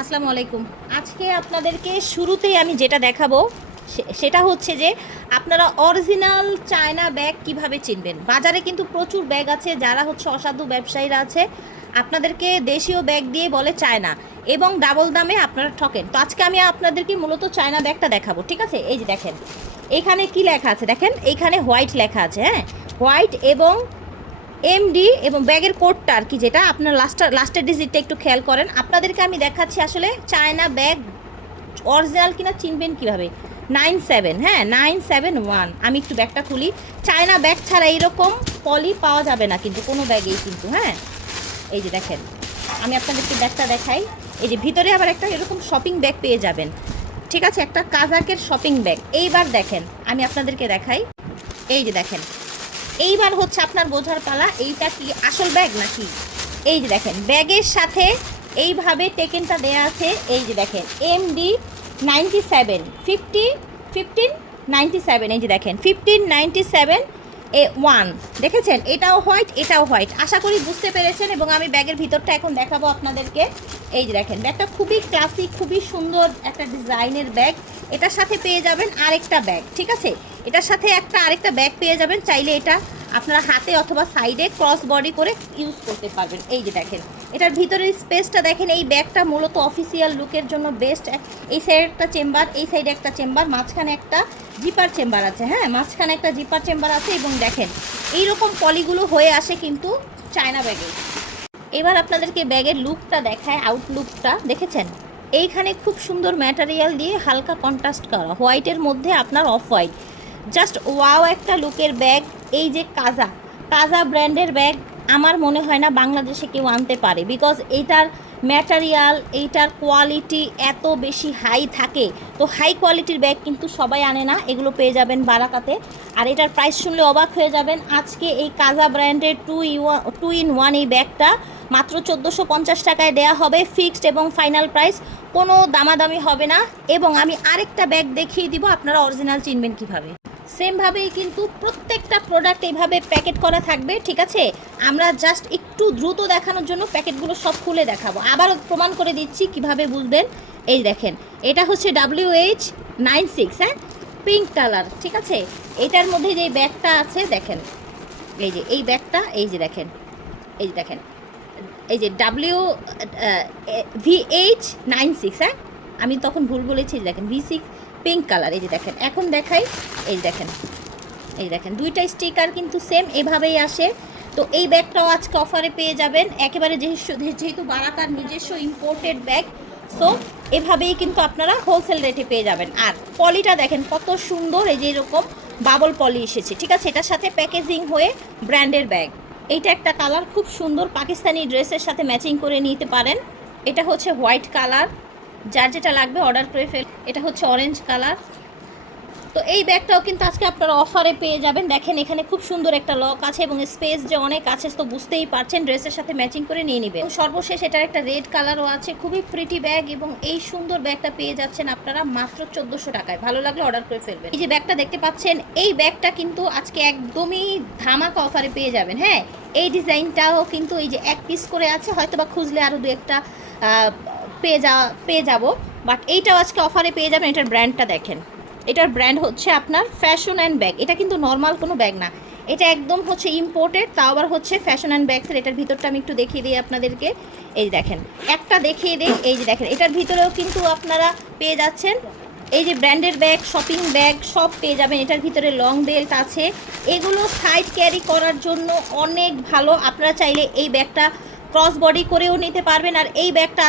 আসসালামু আলাইকুম। আজকে আপনাদেরকে শুরুতেই আমি যেটা দেখাবো সেটা হচ্ছে যে আপনারা অরিজিনাল চায়না ব্যাগ কিভাবে চিনবেন। বাজারে কিন্তু প্রচুর ব্যাগ আছে, যারা হচ্ছে অসাধু ব্যবসায়ীরা আছে আপনাদেরকে দেশীয় ব্যাগ দিয়ে বলে চায়না এবং ডাবল দামে আপনারা ঠকেন। তো আজকে আমি আপনাদেরকে মূলত চায়না ব্যাগটা দেখাবো, ঠিক আছে? এই যে দেখেন এইখানে কি লেখা আছে, দেখেন এইখানে হোয়াইট লেখা আছে, হ্যাঁ হোয়াইট এবং এমডি এবং ব্যাগের কোডটা আর কি, যেটা আপনার লাস্টের ডিজিটটা একটু খেয়াল করেন। আপনাদেরকে আমি দেখাচ্ছি আসলে চায়না ব্যাগ অরিজিনাল কিনা চিনবেন কিভাবে। 97, হ্যাঁ 971। আমি একটু ব্যাগটা খুলি। চায়না ব্যাগ ছাড়া এইরকম পলি পাওয়া যাবে না কিন্তু কোনো ব্যাগেই কিন্তু, হ্যাঁ। এই যে দেখেন আমি আপনাদেরকে ব্যাগটা দেখাই। এই যে ভিতরে আবার একটা এরকম শপিং ব্যাগ পেয়ে যাবেন, ঠিক আছে, একটা কাজাকের শপিং ব্যাগ। এইবার দেখেন আমি আপনাদেরকে দেখাই। এই যে দেখেন এইবার হচ্ছে আপনার বোঝার পালা এইটা কি আসল ব্যাগ নাকি। এই যে দেখেন ব্যাগের সাথে এইভাবে টেকেনটা দেয়া আছে। এই যে দেখেন এমডি 97 1597। এই যে দেখেন 1597 1 দেখেছেন, এটাও হোয়াইট এটাও হোয়াইট। আশা করি বুঝতে পেরেছেন এবং আমি ব্যাগের ভিতরটা এখন দেখাবো আপনাদেরকে। এই যে দেখেন ব্যাগটা খুবই ক্লাসিক, খুবই সুন্দর একটা ডিজাইনের ব্যাগ। এটার সাথে পেয়ে যাবেন আরেকটা ব্যাগ, ঠিক আছে, এটার সাথে আরেকটা ব্যাগ পেয়ে যাবেন। চাইলে এটা আপনারা হাতে অথবা সাইডে ক্রস বডি করে ইউজ করতে পারবেন। এই যে দেখেন এটার ভিতরের স্পেসটা দেখেন। এই ব্যাগটা মূলত অফিসিয়াল লুকের জন্য বেস্ট। এই সাইডে একটা চেম্বার, এই সাইডে একটা চেম্বার, মাঝখানে একটা জিপার চেম্বার আছে, হ্যাঁ মাঝখানে একটা জিপার চেম্বার আছে। এবং দেখেন এইরকম পলিগুলো হয়ে আসে কিন্তু চায়না ব্যাগে। এবার আপনাদেরকে ব্যাগের লুকটা দেখায়, আউটলুকটা দেখেছেন। এইখানে খুব সুন্দর ম্যাটেরিয়াল দিয়ে হালকা কন্ট্রাস্ট করা, হোয়াইটের মধ্যে আপনার অফ হোয়াইট, জাস্ট ওয়াও একটা লুকের ব্যাগ। এই যে কাজা ব্র্যান্ডের ব্যাগ আমার মনে হয় না বাংলাদেশে কেউ আনতে পারে, বিকজ এইটার ম্যাটেরিয়াল, এইটার কোয়ালিটি এত বেশি হাই থাকে। তো হাই কোয়ালিটির ব্যাগ কিন্তু সবাই আনে না, এগুলো পেয়ে যাবেন বারাকাতে। আর এটার প্রাইস শুনলে অবাক হয়ে যাবেন। আজকে এই কাজা ব্র্যান্ডের 2 in 1 এই ব্যাগটা মাত্র 1450 টাকায় দেয়া হবে, ফিক্সড এবং ফাইনাল প্রাইস, কোনো দামাদামি হবে না। এবং আমি আরেকটা ব্যাগ দেখিয়ে দিব আপনারা অরিজিনাল চিনবেন কিভাবে। সেমভাবেই কিন্তু প্রত্যেকটা প্রোডাক্ট এইভাবে প্যাকেট করা থাকবে, ঠিক আছে। আমরা জাস্ট একটু দ্রুত দেখানোর জন্য প্যাকেটগুলো সব খুলে দেখাবো, আবারও প্রমাণ করে দিচ্ছি কিভাবে বুঝবেন। এই দেখেন এটা হচ্ছে WH96, হ্যাঁ পিঙ্ক কালার, ঠিক আছে। এটার মধ্যে যে ব্যাগটা আছে দেখেন, এই যে এই ব্যাগটা, এই যে দেখেন, এই যে দেখেন, এই যে VH96, হ্যাঁ আমি তখন ভুল বলেছি। দেখেন V6 পিঙ্ক কালার, এই যে দেখেন। এখন দেখাই, এই দেখেন, এই দেখেন দুইটা স্টিকার কিন্তু সেম এভাবেই আসে। তো এই ব্যাগটাও আজকে অফারে পেয়ে যাবেন একেবারে, যেহেতু বারাকার নিজস্ব ইম্পোর্টেড ব্যাগ, সো এভাবেই কিন্তু আপনারা হোলসেল রেটে পেয়ে যাবেন। আর পলিটা দেখেন কত সুন্দর, এই যে এরকম বাবল পলি এসেছে, ঠিক আছে। এটার সাথে প্যাকেজিং হয়ে ব্র্যান্ডের ব্যাগ। এইটা একটা কালার খুব সুন্দর, পাকিস্তানি ড্রেসের সাথে ম্যাচিং করে নিতে পারেন। এটা হচ্ছে হোয়াইট কালার, যার যেটা লাগবে অর্ডার করে ফেল। এটা হচ্ছে অরেঞ্জ কালার। তো এই ব্যাগটাও কিন্তু আজকে আপনারা অফারে পেয়ে যাবেন। দেখেন এখানে খুব সুন্দর একটা লক আছে এবং স্পেস যে অনেক আছে, তো বুঝতেই পারছেন, ড্রেসের সাথে ম্যাচিং করে নিয়ে নেবেন। সর্বশেষ এটার একটা রেড কালারও আছে, খুবই প্রিটি ব্যাগ। এবং এই সুন্দর ব্যাগটা পেয়ে যাচ্ছেন আপনারা মাত্র 1400 টাকায়। ভালো লাগলে অর্ডার করে ফেলবেন। এই যে ব্যাগটা দেখতে পাচ্ছেন, এই ব্যাগটা কিন্তু আজকে একদমই ধামাকা অফারে পেয়ে যাবেন, হ্যাঁ। এই ডিজাইনটাও কিন্তু এই যে এক পিস করে আছে, হয়তো বা খুঁজলে আরও দু একটা পেয়ে যাবো, বাট এইটাও আজকে অফারে পেয়ে যাবেন। এটার ব্র্যান্ডটা দেখেন, এটার ব্র্যান্ড হচ্ছে আপনার ফ্যাশন অ্যান্ড ব্যাগ। এটা কিন্তু নর্মাল কোনো ব্যাগ না, এটা একদম হচ্ছে ইম্পোর্টেড, তাও আবার হচ্ছে ফ্যাশন অ্যান্ড ব্যাগসের। এটার ভিতরটা আমি একটু দেখিয়ে দিই আপনাদেরকে। এই দেখেন একটা দেখিয়ে দিই, এই যে দেখেন এটার ভিতরেও কিন্তু আপনারা পেয়ে যাচ্ছেন এই যে ব্র্যান্ডের ব্যাগ, শপিং ব্যাগ সব পেয়ে যাবেন। এটার ভিতরে লং বেল্ট আছে, এগুলো সাইড ক্যারি করার জন্য অনেক ভালো। আপনারা চাইলে এই ব্যাগটা ক্রস বডি করেও নিতে পারবেন। আর এই ব্যাগটা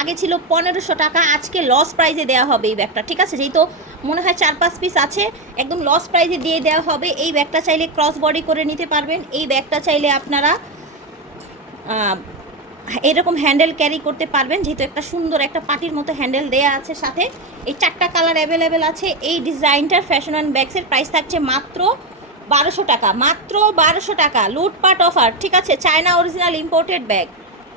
আগে ছিল 1500 টাকা, আজকে লস প্রাইজে দেওয়া হবে এই ব্যাগটা, ঠিক আছে। যেহেতু মনে হয় 4-5 পিস আছে, একদম লস প্রাইজে দিয়ে দেওয়া হবে। এই ব্যাগটা চাইলে ক্রস বডি করে নিতে পারবেন। এই ব্যাগটা চাইলে আপনারা এরকম হ্যান্ডেল ক্যারি করতে পারবেন, যেহেতু একটা সুন্দর একটা পাটির মতো হ্যান্ডেল দেয়া আছে সাথে। এই 4টা কালার অ্যাভেলেবেল আছে। এই ডিজাইনটার ফ্যাশন অ্যান্ড ব্যাগসের প্রাইস থাকছে মাত্র 1200 টাকা, মাত্র 1200 টাকা, লুটপাট অফার, ঠিক আছে। China original imported bag.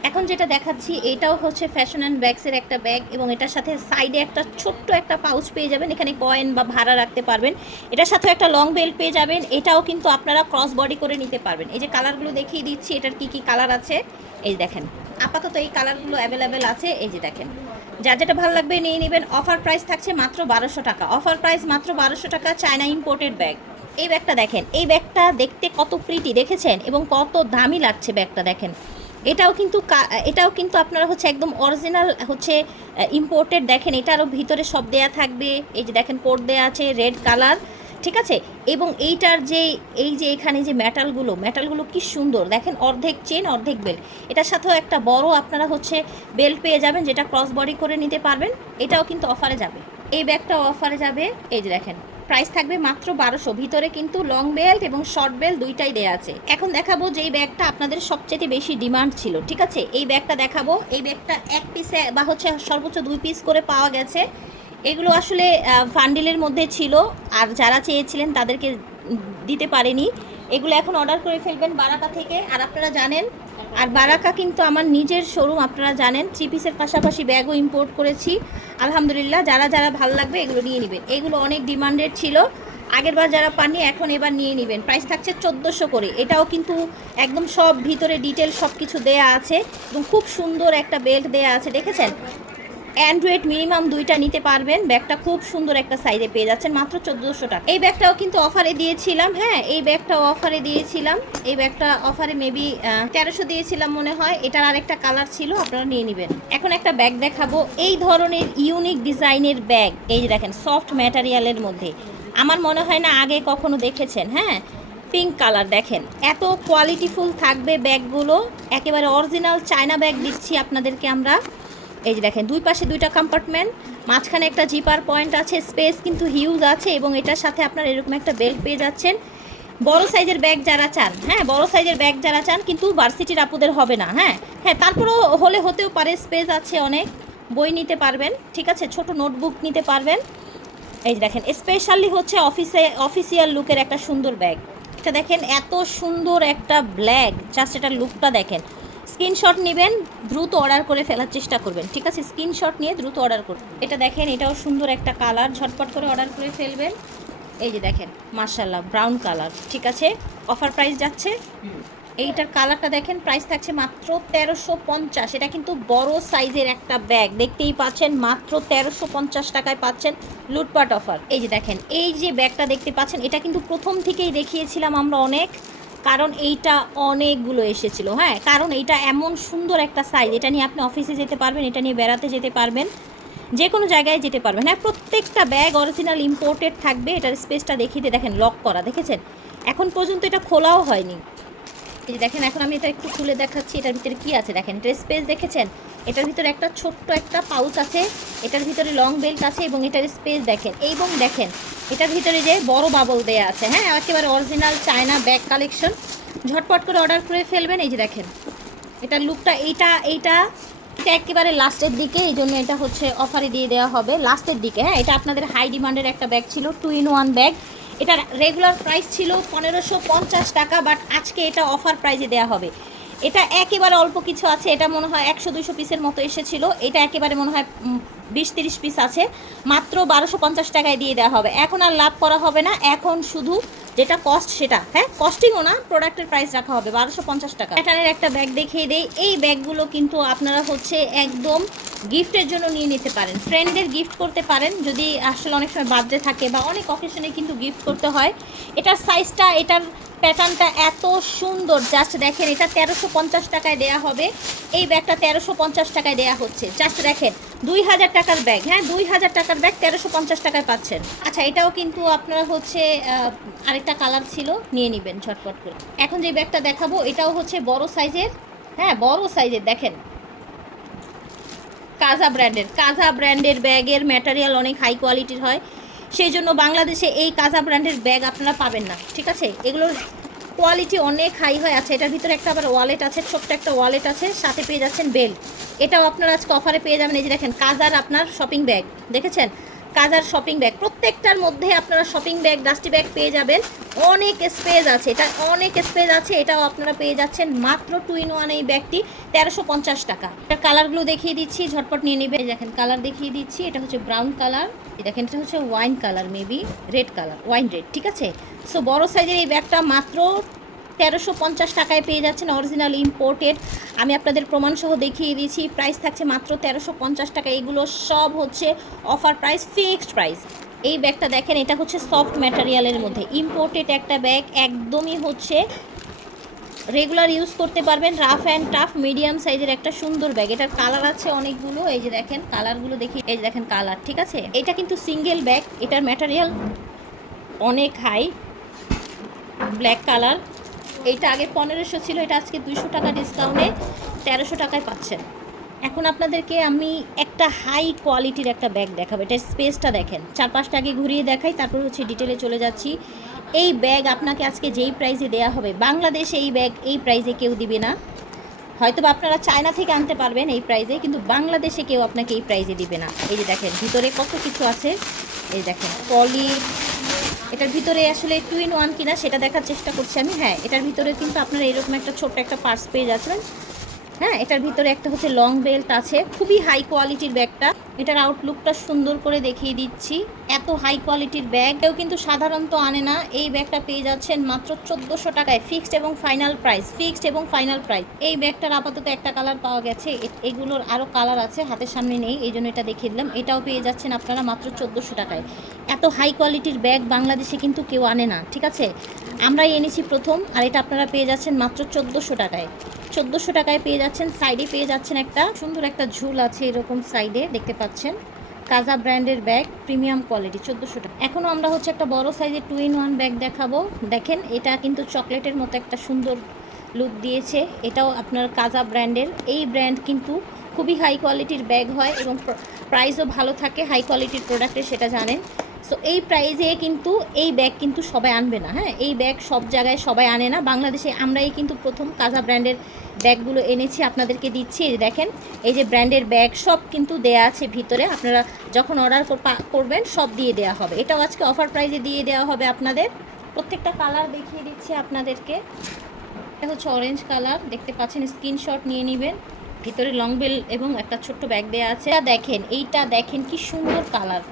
এখন যেটা দেখাচ্ছি এটাও হচ্ছে ফ্যাশন অ্যান্ড ব্যাগসের একটা ব্যাগ এবং এটার সাথে সাইডে একটা ছোট্ট একটা পাউচ পেয়ে যাবেন, এখানে কয়েন বা ভাড়া রাখতে পারবেন। এটার সাথে একটা লং বেল্ট পেয়ে যাবেন। এটাও কিন্তু আপনারা ক্রস বডি করে নিতে পারবেন। এই যে কালারগুলো দেখিয়ে দিচ্ছি, এটার কি কি কালার আছে এই দেখেন। আপাতত এই কালারগুলো অ্যাভেলেবেল আছে। এই যে দেখেন, যার যেটা ভালো লাগবে নিয়ে নেবেন। অফার প্রাইস থাকছে মাত্র 1200 টাকা। অফার প্রাইস মাত্র 1200 টাকা, চায়না ইম্পোর্টেড ব্যাগ। এই ব্যাগটা দেখেন, এই ব্যাগটা দেখতে কত প্রিটি দেখেছেন, এবং কত দামি লাগছে ব্যাগটা দেখেন। এটাও কিন্তু আপনারা হচ্ছে একদম অরিজিনাল হচ্ছে ইম্পোর্টেড। দেখেন এটারও ভিতরে সব দেয়া থাকবে। এই যে দেখেন কোড দেয়া আছে রেড কালার, ঠিক আছে। এবং এইটার যে এই যে এখানে যে মেটালগুলো কি সুন্দর দেখেন, অর্ধেক চেন অর্ধেক বেল্ট। এটার সাথেও একটা বড় আপনারা হচ্ছে বেল্ট পেয়ে যাবেন, যেটা ক্রস বডি করে নিতে পারবেন। এটাও কিন্তু অফারে যাবে, এই ব্যাগটাও অফারে যাবে। এই যে দেখেন, প্রাইস থাকবে মাত্র 1200। ভিতরে কিন্তু লং বেল্ট এবং শর্ট বেল্ট দুইটাই দেয়া আছে। এখন দেখাবো যে এই ব্যাগটা আপনাদের সবচেয়ে বেশি ডিমান্ড ছিল, ঠিক আছে। এই ব্যাগটা দেখাবো। এই ব্যাগটা এক পিসে বা হচ্ছে সর্বোচ্চ 2 পিস করে পাওয়া গেছে। এগুলো আসলে ফান্ডিলের মধ্যে ছিল, আর যারা চেয়েছিলেন তাদেরকে দিতে পারেনি। এগুলো এখন অর্ডার করে ফেলবেন বারাকা থেকে। আর আপনারা জানেন, আর বারাকা কিন্তু আমার নিজের শোরুম, আপনারা জানেন। 3 পিসের পাশাপাশি ব্যাগও ইম্পোর্ট করেছি আলহামদুলিল্লাহ। যারা ভালো লাগবে এগুলো নিয়ে নেবেন। এগুলো অনেক ডিমান্ডেড ছিল, আগেরবার যারা পাননি এখন এবার নিয়ে নেবেন। প্রাইস থাকছে 1400 করে। এটাও কিন্তু একদম সব ভিতরে ডিটেল সব কিছু দেয়া আছে, এবং খুব সুন্দর একটা বেল্ট দেয়া আছে, দেখেছেন। অ্যান্ড্রয়েড মিনিমাম 2টা নিতে পারবেন। ব্যাগটা খুব সুন্দর একটা সাইজে পেয়ে যাচ্ছেন মাত্র 1400 টাকা। এই ব্যাগটাও কিন্তু অফারে দিয়েছিলাম, হ্যাঁ এই ব্যাগটাও অফারে দিয়েছিলাম। এই ব্যাগটা অফারে মেবি 1300 দিয়েছিলাম মনে হয়। এটার আরেকটা কালার ছিল, আপনারা নিয়ে নেবেন। এখন একটা ব্যাগ দেখাবো, এই ধরনের ইউনিক ডিজাইনের ব্যাগ। এই যে দেখেন, সফট ম্যাটেরিয়ালের মধ্যে, আমার মনে হয় না আগে কখনো দেখেছেন। হ্যাঁ, পিঙ্ক কালার দেখেন, এত কোয়ালিটিফুল থাকবে ব্যাগগুলো। একেবারে অরিজিনাল চায়না ব্যাগ দিচ্ছি আপনাদেরকে আমরা। এই যে দেখেন, দুই পাশে 2টা কম্পার্টমেন্ট, মাঝখানে একটা জিপার পয়েন্ট আছে, স্পেস কিন্তু হিউজ আছে, এবং এটার সাথে আপনার এরকম একটা বেল্ট পেয়ে যাচ্ছেন। বড় সাইজের ব্যাগ যারা চান, হ্যাঁ বড় সাইজের ব্যাগ যারা চান, কিন্তু ভার্সিটির আপুদের হবে না। হ্যাঁ হ্যাঁ, তারপরেও হতেও পারে, স্পেস আছে অনেক, বই নিতে পারবেন, ঠিক আছে, ছোট নোটবুক নিতে পারবেন। এই যে দেখেন, স্পেশালি হচ্ছে অফিসিয়াল লুকের একটা সুন্দর ব্যাগ। এটা দেখেন, এত সুন্দর একটা ব্ল্যাক, জাস্ট এটার লুকটা দেখেন। স্ক্রিনশট নেবেন, দ্রুত অর্ডার করে ফেলার চেষ্টা করবেন, ঠিক আছে। স্ক্রিনশট নিয়ে দ্রুত অর্ডার করবেন। এটা দেখেন, এটাও সুন্দর একটা কালার, ঝটপট করে অর্ডার করে ফেলবেন। এই যে দেখেন, মার্শাল্লাহ ব্রাউন কালার, ঠিক আছে। অফার প্রাইস যাচ্ছে, এইটার কালারটা দেখেন, প্রাইস থাকছে মাত্র 1350। এটা কিন্তু বড় সাইজের একটা ব্যাগ, দেখতেই পাচ্ছেন, মাত্র 1350 টাকায় পাচ্ছেন লুটপাট অফার। এই যে দেখেন, এই যে ব্যাগটা দেখতে পাচ্ছেন, এটা কিন্তু প্রথম থেকেই দেখিয়েছিলাম আমরা অনেক, কারণ এইটা অনেকগুলো এসেছিল। হ্যাঁ, কারণ এইটা এমন সুন্দর একটা সাইজ, এটা নিয়ে আপনি অফিসে যেতে পারবেন, এটা নিয়ে বেড়াতে যেতে পারবেন, যে কোনো জায়গায় যেতে পারবেন। হ্যাঁ, প্রত্যেকটা ব্যাগ অরিজিনাল ইম্পোর্টেড থাকবে। এটার স্পেসটা দেখিয়ে দেখেন, লক করা, দেখেছেন, এখন পর্যন্ত এটা খোলাও হয়নি। এই যে দেখেন, এখন আমি এটা একটু খুলে দেখাচ্ছি, এটার ভিতরে কি আছে দেখেন। এটার স্পেস দেখেছেন, এটার ভিতরে একটা ছোট্ট একটা পাউচ আছে, এটার ভিতরে লং বেল্ট আছে, এবং এটার স্পেস দেখেন। এবং দেখেন, এটার ভিতরে যে বড় বাবল দেয়া আছে। হ্যাঁ, একেবারে অরিজিনাল চায়না ব্যাগ কালেকশন, ঝটপট করে অর্ডার করে ফেলবেন। এই যে দেখেন, এটার লুকটা, এইটা একেবারে লাস্টের দিকে, এই জন্য এটা হচ্ছে অফারে দিয়ে দেওয়া হবে লাস্টের দিকে। হ্যাঁ, এটা আপনাদের হাই ডিমান্ডের একটা ব্যাগ ছিল, 2-in-1 ব্যাগ। এটার রেগুলার প্রাইস ছিল 1550 টাকা, বাট আজকে এটা অফার প্রাইসে দেওয়া হবে। এটা একেবারে অল্প কিছু আছে, এটা মনে হয় 100-200 পিসের মতো এসেছিলো। এটা একেবারে মনে হয় 20-30 পিস আছে, মাত্র 1250 টাকায় দিয়ে দেওয়া হবে। এখন আর লাভ করা হবে না, এখন শুধু যেটা কস্ট সেটা, হ্যাঁ কস্টিংও না, প্রোডাক্টের প্রাইস রাখা হবে 1250 টাকা। প্যাটার্নের একটা ব্যাগ দেখিয়ে দেই। এই ব্যাগগুলো কিন্তু আপনারা হচ্ছে একদম গিফটের জন্য নিয়ে নিতে পারেন, ফ্রেন্ডদের গিফট করতে পারেন, যদি আসলে অনেক সময় বার্থডে থাকে বা অনেক অকেশনে কিন্তু গিফট করতে হয়। এটার সাইজটা, এটার প্যাটার্নটা এত সুন্দর, জাস্ট দেখেন। এটা 1350 টাকায় দেয়া হবে। এই ব্যাগটা 1350 টাকায় দেয়া হচ্ছে, জাস্ট দেখেন, 2000 টাকার ব্যাগ। হ্যাঁ, 2000 টাকার ব্যাগ 1350 টাকায় পাচ্ছেন। আচ্ছা, এটাও কিন্তু আপনারা হচ্ছে আরেকটা কালার ছিল, নিয়ে নেবেন ঝটপট করে। এখন যে ব্যাগটা দেখাবো, এটাও হচ্ছে বড় সাইজের। হ্যাঁ, বড় সাইজের, দেখেন, কাজা ব্র্যান্ডের ব্যাগের ম্যাটেরিয়াল অনেক হাই কোয়ালিটির হয়, সেই জন্য বাংলাদেশে এই কাজা ব্র্যান্ডের ব্যাগ আপনারা পাবেন না, ঠিক আছে। এগুলোর কোয়ালিটি অনেক হাই হয়। আছে, এটার ভিতরে একটা আবার ওয়ালেট আছে, ছোট্ট একটা ওয়ালেট আছে, সাথে পেয়ে যাচ্ছেন বেল্ট। এটাও আপনারা আজকে অফারে পেয়ে যাবেন। এই যে দেখেন, কাজার আপনার শপিং ব্যাগ, দেখেছেন, কাজার শপিং ব্যাগ। প্রত্যেকটার মধ্যে আপনারা শপিং ব্যাগ, ডাস্টি ব্যাগ পেয়ে যাবেন। অনেক স্পেস আছে, এটা অনেক স্পেস আছে। এটাও আপনারা পেয়ে যাচ্ছেন মাত্র 2-in-1 এই ব্যাগটি 1350 টাকা। এটার কালারগুলো দেখিয়ে দিচ্ছি, ঝটপট নিয়ে নেবেন। দেখেন, কালার দেখিয়ে দিচ্ছি। এটা হচ্ছে ব্রাউন কালার, দেখেন, এটা হচ্ছে wine colour, maybe red colour, wine red, ঠিক আছে। সো বড় সাইজের এই ব্যাগটা মাত্র 1350 টাকায় পেয়ে যাচ্ছেন, অরিজিনাল ইম্পোর্টেড। আমি আপনাদের প্রমাণসহ দেখিয়ে দিয়েছি। প্রাইস থাকছে মাত্র 1350 টাকা। এগুলো সব হচ্ছে অফার প্রাইস, ফিক্সড প্রাইস। এই ব্যাগটা দেখেন, এটা হচ্ছে সফট ম্যাটেরিয়ালের মধ্যে ইম্পোর্টেড একটা ব্যাগ, একদমই হচ্ছে রেগুলার ইউজ করতে পারবেন, রাফ অ্যান্ড টাফ মিডিয়াম সাইজের একটা সুন্দর ব্যাগ। এটার কালার আছে অনেকগুলো, এই যে দেখেন কালারগুলো দেখি, এই যে দেখেন কালার, ঠিক আছে। এটা কিন্তু সিঙ্গেল ব্যাগ, এটার ম্যাটেরিয়াল অনেক হাই, ব্ল্যাক কালার। এইটা আগে 1500 ছিল, এটা আজকে 200 টাকা ডিসকাউন্টে 1300 টাকায় পাচ্ছেন। এখন আপনাদেরকে আমি একটা হাই কোয়ালিটির একটা ব্যাগ দেখাবো। এটার স্পেসটা দেখেন, 4-5টা আগে ঘুরিয়ে দেখাই, তারপর হচ্ছে ডিটেলে চলে যাচ্ছি। এই ব্যাগ আপনাকে আজকে যেই প্রাইসে দেয়া হবে, বাংলাদেশে এই ব্যাগ এই প্রাইসে কেউ দিবে না। হয়তো বা আপনারা চায়না থেকে আনতে পারবেন এই প্রাইসে, কিন্তু বাংলাদেশে কেউ আপনাকে এই প্রাইসে দিবে না। এই যে দেখেন ভিতরে কত কিছু আছে, এই দেখেন পলি। এটার ভিতরে আসলে 2-in-1 কিনা সেটা দেখার চেষ্টা করছি আমি। হ্যাঁ, এটার ভিতরে কিন্তু আপনারা এরকম একটা ছোট্ট একটা পার্স পেয়ে যাচ্ছেন। হ্যাঁ, এটার ভিতরে একটা হচ্ছে লং বেল্ট আছে, খুবই হাই কোয়ালিটির ব্যাগটা। এটার আউটলুকটা সুন্দর করে দেখিয়ে দিচ্ছি। এত হাই কোয়ালিটির ব্যাগ কেউ কিন্তু সাধারণত আনে না। এই ব্যাগটা পেয়ে যাচ্ছেন মাত্র 1400 টাকায়, ফিক্সড এবং ফাইনাল প্রাইস, ফিক্সড এবং ফাইনাল প্রাইস। এই ব্যাগটার আপাতত একটা কালার পাওয়া গেছে, এগুলোর আরও কালার আছে, হাতের সামনে নেই, এই জন্য এটা দেখিয়ে দিলাম। এটাও পেয়ে যাচ্ছেন আপনারা মাত্র 1400 টাকায়। এত হাই কোয়ালিটির ব্যাগ বাংলাদেশে কিন্তু কেউ আনে না, ঠিক আছে, আমরাই এনেছি প্রথম। আর এটা আপনারা পেয়ে যাচ্ছেন মাত্র 1400 টাকায়। 1400 টাকায় পেয়ে যাচ্ছেন। সাইডে পেয়ে যাচ্ছেন একটা সুন্দর একটা ঝুল আছে এরকম সাইডে, দেখতে পাচ্ছেন। কাজা ব্র্যান্ডের ব্যাগ, প্রিমিয়াম কোয়ালিটি, 1400 টাকা। এখনও আমরা হচ্ছে একটা বড় সাইজের 2-in-1 ব্যাগ দেখাবো। দেখেন এটা কিন্তু চকলেটের মতো একটা সুন্দর লুক দিয়েছে। এটাও আপনার কাজা ব্র্যান্ডের। এই ব্র্যান্ড কিন্তু খুবই হাই কোয়ালিটির ব্যাগ হয় এবং প্রাইসও ভালো থাকে, হাই কোয়ালিটির প্রোডাক্টে, সেটা জানেন। সো এই প্রাইজে কিন্তু এই ব্যাগ কিন্তু সবাই আনবে না। হ্যাঁ, এই ব্যাগ সব জায়গায় সবাই আনে না, বাংলাদেশে আমরাই কিন্তু প্রথম কাজা ব্র্যান্ডের ব্যাগগুলো এনেছি, আপনাদেরকে দিচ্ছি। এই দেখেন, এই যে ব্র্যান্ডের ব্যাগ সব কিন্তু দেয়া আছে ভিতরে, আপনারা যখন অর্ডার করবেন সব দিয়ে দেওয়া হবে। এটাও আজকে অফার প্রাইজে দিয়ে দেওয়া হবে আপনাদের। প্রত্যেকটা কালার দেখিয়ে দিচ্ছি আপনাদেরকে। এটা হচ্ছে অরেঞ্জ কালার, দেখতে পাচ্ছেন, স্ক্রিনশট নিয়ে নেবেন। ভিতরে লং বেল এবং একটা ছোট্ট ব্যাগ দেওয়া আছে। দেখেন এইটা, দেখেন কি সুন্দর কালার,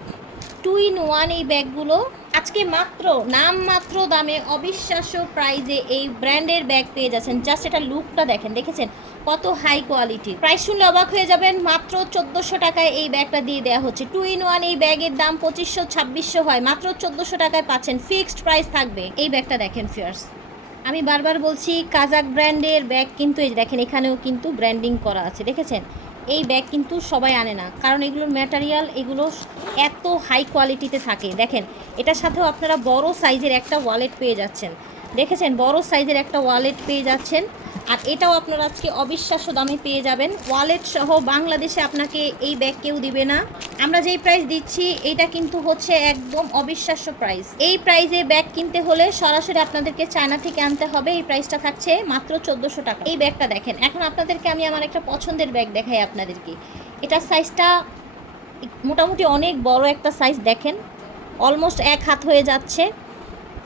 2-in-1 এই ব্যাগগুলো আজকে মাত্র নামমাত্র দামে, অবিশ্বাস্য প্রাইজে এই ব্র্যান্ডের ব্যাগ পেয়ে যাচ্ছেন। জাস্ট এটা লুকটা দেখেন, দেখেছেন কত হাই কোয়ালিটির। প্রাইস শুনলে অবাক হয়ে যাবেন, মাত্র 1400 টাকায় এই ব্যাগটা দিয়ে দেওয়া হচ্ছে। 2-in-1 এই ব্যাগের দাম 2500-2600 হয়, মাত্র 1400 টাকায় পাচ্ছেন, ফিক্সড প্রাইস থাকবে। এই ব্যাগটা দেখেন ফিয়ার্স, আমি বারবার বলছি কাজাক ব্র্যান্ডের ব্যাগ, কিন্তু এই দেখেন এখানেও কিন্তু ব্র্যান্ডিং করা আছে, দেখেছেন। এই ব্যাগ কিন্তু সবাই আনে না, কারণ এগুলোর ম্যাটেরিয়াল এগুলো এত হাই কোয়ালিটিতে থাকে। দেখেন এটার সাথেও আপনারা বড় সাইজের একটা ওয়ালেট পেয়ে যাচ্ছেন, দেখেছেন, বড় সাইজের একটা ওয়ালেট পেয়ে যাচ্ছেন। আর এটাও আপনারা আজকে অবিশ্বাস্য দামে পেয়ে যাবেন, ওয়ালেট সহ। বাংলাদেশে আপনাকে এই ব্যাগ কেউ দিবে না। আমরা যেই প্রাইস দিচ্ছি এটা কিন্তু হচ্ছে একদম অবিশ্বাস্য প্রাইস। এই প্রাইসে ব্যাগ কিনতে হলে সরাসরি আপনাদেরকে চায়না থেকে আনতে হবে। এই প্রাইসটা থাকছে মাত্র 1400 টাকা। এই ব্যাগটা দেখেন। এখন আপনাদেরকে আমি আমার একটা পছন্দের ব্যাগ দেখাই আপনাদেরকে। এটার সাইজটা মোটামুটি অনেক বড় একটা সাইজ, দেখেন অলমোস্ট 1 হাত হয়ে যাচ্ছে,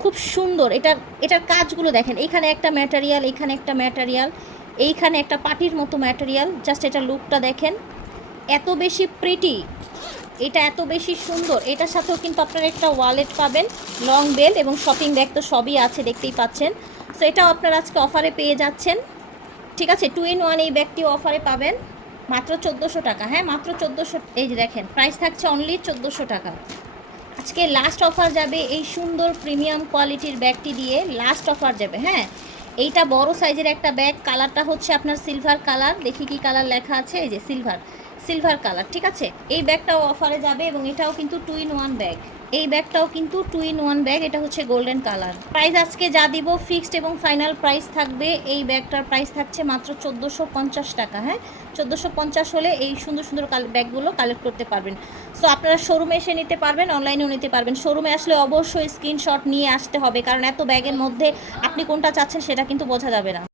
খুব সুন্দর। এটার কাজগুলো দেখেন, এখানে একটা ম্যাটেরিয়াল, এখানে একটা ম্যাটেরিয়াল, এইখানে একটা পাটির মতো ম্যাটেরিয়াল। জাস্ট এটা লুকটা দেখেন, এত বেশি প্রিটি, এটা এত বেশি সুন্দর। এটার সাথেও কিন্তু আপনারা একটা ওয়ালেট পাবেন, লং বেল এবং শপিং ব্যাগ তো সবই আছে, দেখতেই পাচ্ছেন। সো এটাও আপনারা আজকে অফারে পেয়ে যাচ্ছেন, ঠিক আছে। 2-in-1 এই ব্যাগটিও অফারে পাবেন মাত্র 1400 টাকা। হ্যাঁ, মাত্র 1400। এই যে দেখেন প্রাইস থাকছে অনলি 1400 টাকা। আজকে লাস্ট অফার যাবে এই সুন্দর প্রিমিয়াম কোয়ালিটির ব্যাগটি দিয়ে, লাস্ট অফার যাবে। হ্যাঁ, এইটা বড় সাইজের একটা ব্যাগ, কালারটা হচ্ছে আপনার সিলভার কালার। দেখি কি কালার লেখা আছে, এই যে সিলভার কালার, ঠিক আছে। এই ব্যাগটাও অফারে যাবে এবং এটাও কিন্তু 2-in-1 ব্যাগ। এই ব্যাগটাও কিন্তু 2-in-1 ব্যাগ, এটা হচ্ছে গোল্ডেন কালার। প্রাইস আজকে যা দিব ফিক্সড এবং ফাইনাল প্রাইস থাকবে। এই ব্যাগটার প্রাইস থাকছে মাত্র 1450 টাকা। হ্যাঁ, 1450 হলে এই সুন্দর সুন্দর ব্যাগগুলো কালেক্ট করতে পারবেন। সো আপনারা শোরুমে এসে নিতে পারবেন, অনলাইনেও নিতে পারবেন। শোরুমে আসলে অবশ্যই স্ক্রিনশট নিয়ে আসতে হবে, কারণ এত ব্যাগের মধ্যে আপনি কোনটা চাচ্ছেন সেটা কিন্তু বোঝা যাবে না।